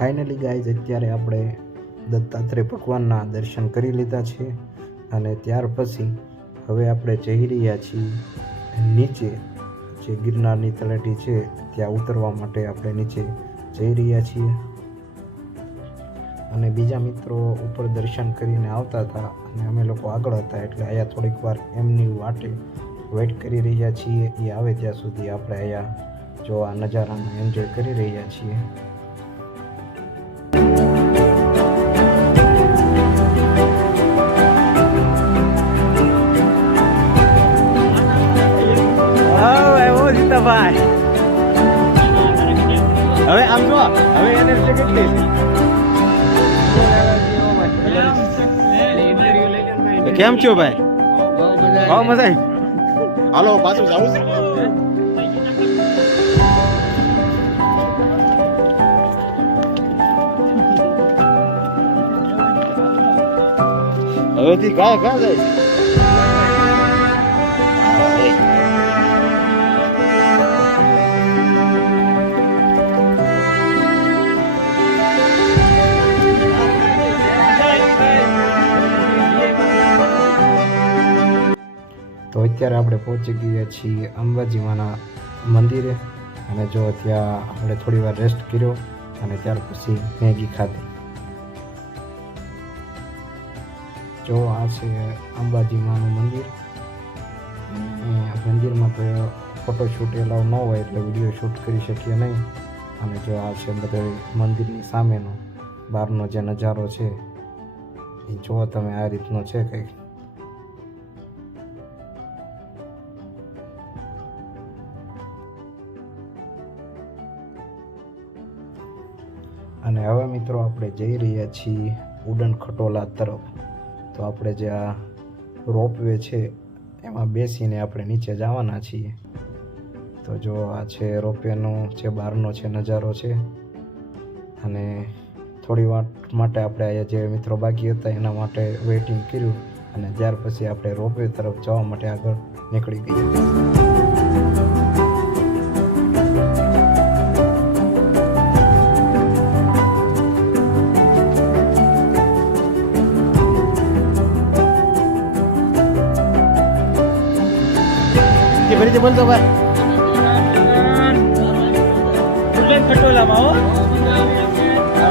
Finally guys અત્યારે આપણે દત્તાત્રેય ભગવાનના દર્શન કરી લીધા છે અને ત્યાર પછી હવે આપણે જઈ રહ્યા છીએ નીચે, જે ગિરનારની તળેટી છે, ત્યાં ઉતરવા માટે આપણે નીચે જઈ રહ્યા છીએ. અને બીજા મિત્રો ઉપર દર્શન કરીને આવતા હતા અને અમે લોકો આગળ હતા એટલે અહીંયા થોડીક વાર એમની વાટે વેઇટ કરી રહ્યા છીએ. એ આવે ત્યાં સુધી આપણે અહીંયા જો આ નજારાને એન્જોય કરી રહ્યા છીએ. આવ્યો જીતાભાઈ હવે આમ જો હવે એનર્જી કેટલી છે કેમ છો ભાઈ બહુ મજા આવી હાલો પાછું જાવું છે હવેથી કા કા જાય અત્યારે આપણે પહોંચી ગયા છીએ અંબાજીમાના મંદિરે. અને જો ત્યાં આપણે થોડી વાર રેસ્ટ કર્યો અને ત્યાર પછી મેગી ખાધી. જો આ છે અંબાજીમાનું મંદિર. મંદિરમાં તો ફોટો શૂટ એલાવ ન હોય એટલે વીડિયો શૂટ કરી શકીએ નહીં. અને જો આ છે બધો મંદિરની સામેનો બહારનો જે નજારો છે, એ જુઓ તમે આ રીતનો છે કંઈક. અને હવે મિત્રો આપણે જઈ રહ્યા છીએ ઉડન ખટોલા તરફ. તો આપણે જે આ રોપવે છે, એમાં બેસીને આપણે નીચે જવાના છીએ. તો જો આ છે રોપવેનો જે બહારનો છે નજારો છે. અને થોડી વાર માટે આપણે અહીંયા જે મિત્રો બાકી હતા, એના માટે વેઇટિંગ કર્યું. અને ત્યાર પછી આપણે રોપવે તરફ જવા માટે આગળ નીકળી ગયા. કે ફરીથી બોલતો ભાઈ ઉડન ખટોલામાં હો હા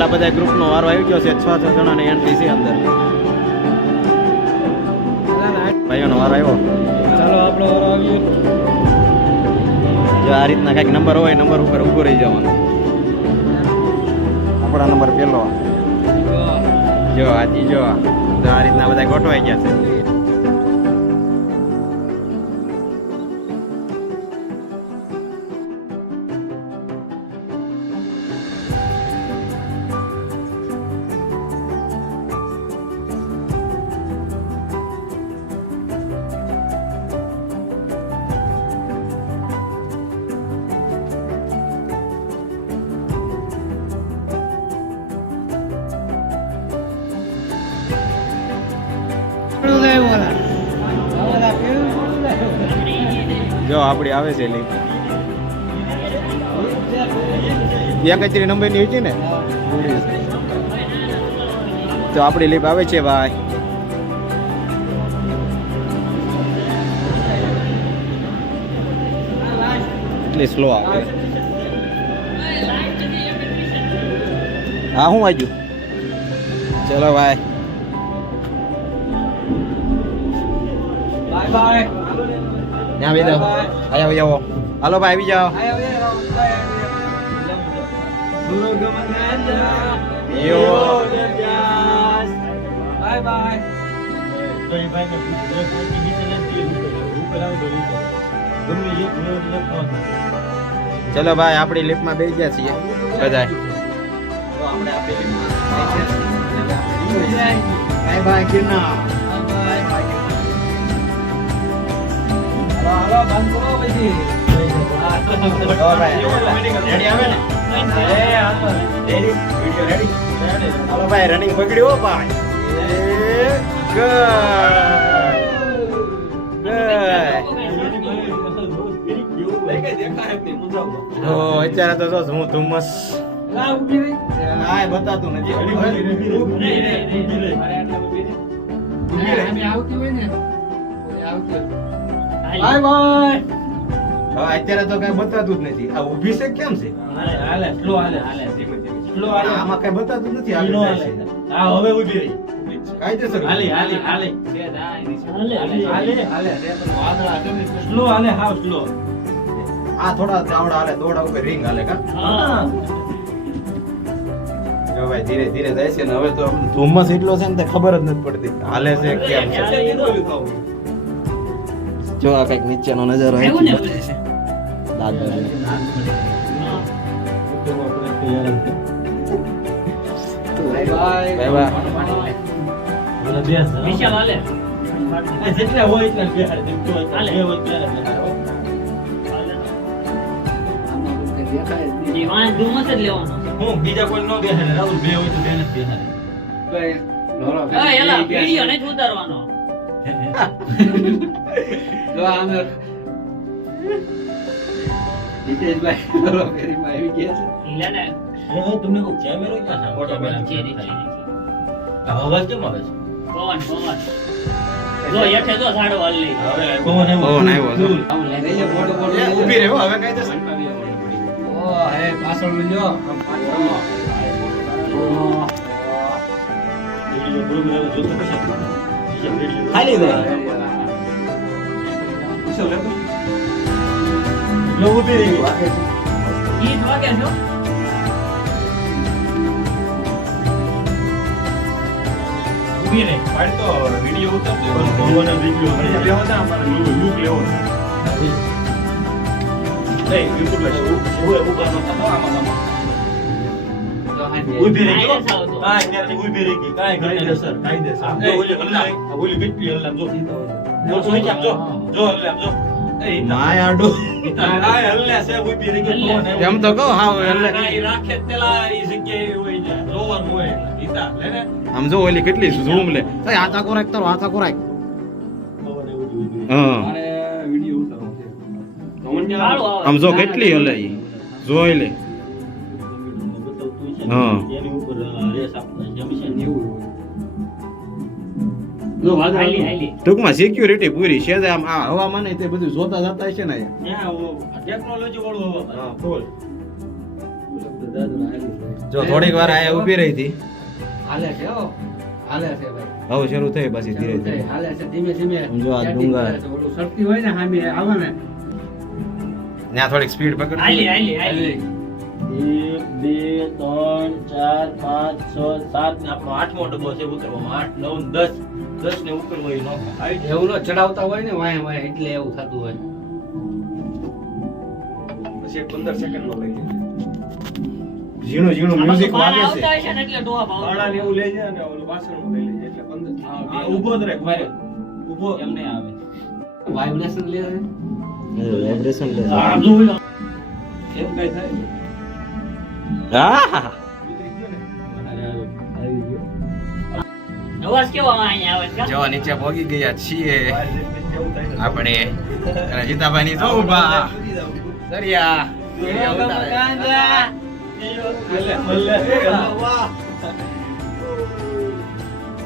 છે આ બધા ગ્રુપનો વારો આવી ગયો છે. છ છ જણાની એન્ટ્રી છે અંદર. ભાઈઓનો વારો આવ્યો. ચાલો આપણો વારો આવ્યો. જો આ રીતના કાંઈક નંબર હોય નંબર ઉપર ઊભું રહી જવાનો. આપણા નંબર પહેલો. જો હાજી જો. આ રીતના બધા ગોઠવાઈ ગયા છે. જો આપણી આવે છે લીપ એકત્રી નંબરની હતી ને તો આપણી લીપ આવે છે, ભાઈ. એટલી સ્લો આવે. હા, હું વાંચ્યું? ચલો, ભાઈ. બાય બાય ત્યાં આવી આયા આવી જાઓ. હાલો ભાઈ આવી જાઓ. બાય. બાય ચલો ભાઈ આપણી લિફ્ટમાં બેસી ગયા છીએ બધા ભાઈ બાય બાય. કિરના ભાઈ રનિંગ પકડ્યો ભાઈ અત્યારે તો જો હું ધુમ્મસ બતાતું નથી આવતી હોય. ને નથી બાય બાય. હવે અત્યારે તો કઈ બતાતું જ નથી. આ ઊભી છે કેમ છે? હાલે હાલે સ્લો હાલે હાલે સ્લો હાલે. આમાં કઈ બતાતું નથી ઈ નો આગળ હાલે. હા હવે ઊભી રહી. કાયદેસર હાલે હાલે હાલે. હાલે હાલે હાલે. સ્લો હાલે હાવ સ્લો આ થોડા ચાવડા હાલે દોડા ઉપર રિંગ હાલે કા? જો ભાઈ ધીરે ધીરે જાય છે ને હવે તો ધુમ્મસ એટલો છે ને તે ખબર જ નથી પડતી. હાલે છે કેમ છે? જો આ કંઈક નીચેનો નજારો છે. દાદા. Bye bye. બાય વિશાલ હાલે. જેટલા હોય એટલા બેહાડ દે તો હાલે. બે હોય હું બીજા કોઈ નો બેહાડે રાહુલ બે હોય તો બે નથી બેહાડે જો આમે જીતેશભાઈ બોલો ફેરીમાં આવી ગયા છે એ હવે તમને કોઈ કેમેરો ક્યાં મોટો બેન આ અવાજ કેમ આવે છે હવે પવન એવો પવન આવ્યો છે. ફૂલ. આવું લઈ લેજો મોટો મોટો ઊભી રહે હો, હવે કાયદેસર. ઓ હે પાછળ બરોબર જોતો પછી બીજા વિડીયો ખાલી દે. જો ઊભી રહી ગઈ. ઊભી રહી. મારે તો વિડીયો ઉતારતો હોય. ભગવાનના વિડીયો અહીંયા લેવો છે, અમારે લુક- લુક લેવો છે. નહીં, YouTube માં છે. ઉભો- ઉભા ન થતા, આમાં- આમાં. જો હાંજે. ઊભી રહી ગઈ. કાંઈ ક્યારેય ઊભી રહી ગઈ. કાંઈ કાયદેસર. કાયદેસર. આમ જો ઓલી હલ્લા. ઓલી કેટલી હલ્લા, જો. જો સોઈ આમ જો. જો હલ્લા, જો. માય આડો. આ હલ્લા છે, ઊભી રહી ગઈ. એમ તો કહો હા એટલે કાંઈ રાખે જ ઈ જગ્યાએ હોય જાય. જોવાનું હોય ઈતા, લે આમ જો ઓલી કેટલી ઝૂમ લે તો આતા કોરાક તારો આતા કોરાક. હા મારે વીડિયો આમ જો કેટલી હલે જોઈ લે. એની ઉપર રેસ ટૂંકમાં સિક્યુરિટી પૂરી છે આમ. આ હવામાન તે બધું જોતા જતા છે ને ટેકનોલોજી વાળું હવા હા, full. દાદુ હાલી છે. જો થોડીક વાર આયા ઊભી રહી હતી. હાલે છે હો. હાલે છે ભાઈ. હવે શરૂ થઈ પછી ધીરે ધીરે. હાલે છે ધીમે ધીમે. જો આ ડુંગર. ઓલું હોય ને સામે આવે ને ત્યાં થોડીક સ્પીડ પકડ એક બે ત્રણ ચાર પાંચ છ સાત ને આપણો આઠમો ડબ્બો છે ઉતરવામાં આઠ નવ દસ. દસ ને ઉપર હોય નો એવું ન ચડાવતા હોય ને વાય વાય એટલે એવું થતું હોય. પછી પંદર સેકન્ડ સેકન્ડમાં લઈ જાય. ઝીણું ઝીણું મ્યુઝિક વાગે છે. ને એવું લઈ જાય અને ઓલું વાસણમાં લઈ લે એટલે પંદર. હા, જ રહે. એમને આવે. વાઇબ્રેશન લે છે વાઇબ્રેશન લે. એમ કઈ થાય? ને? હા જો નીચે પહોંચી ગયા છીએ. આપણે અને જીતાભાઈ ની ઊભા દરિયા.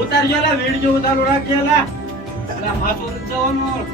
ઉતારજો લા, ઉતારો રાખ્યા માથું જવાનું.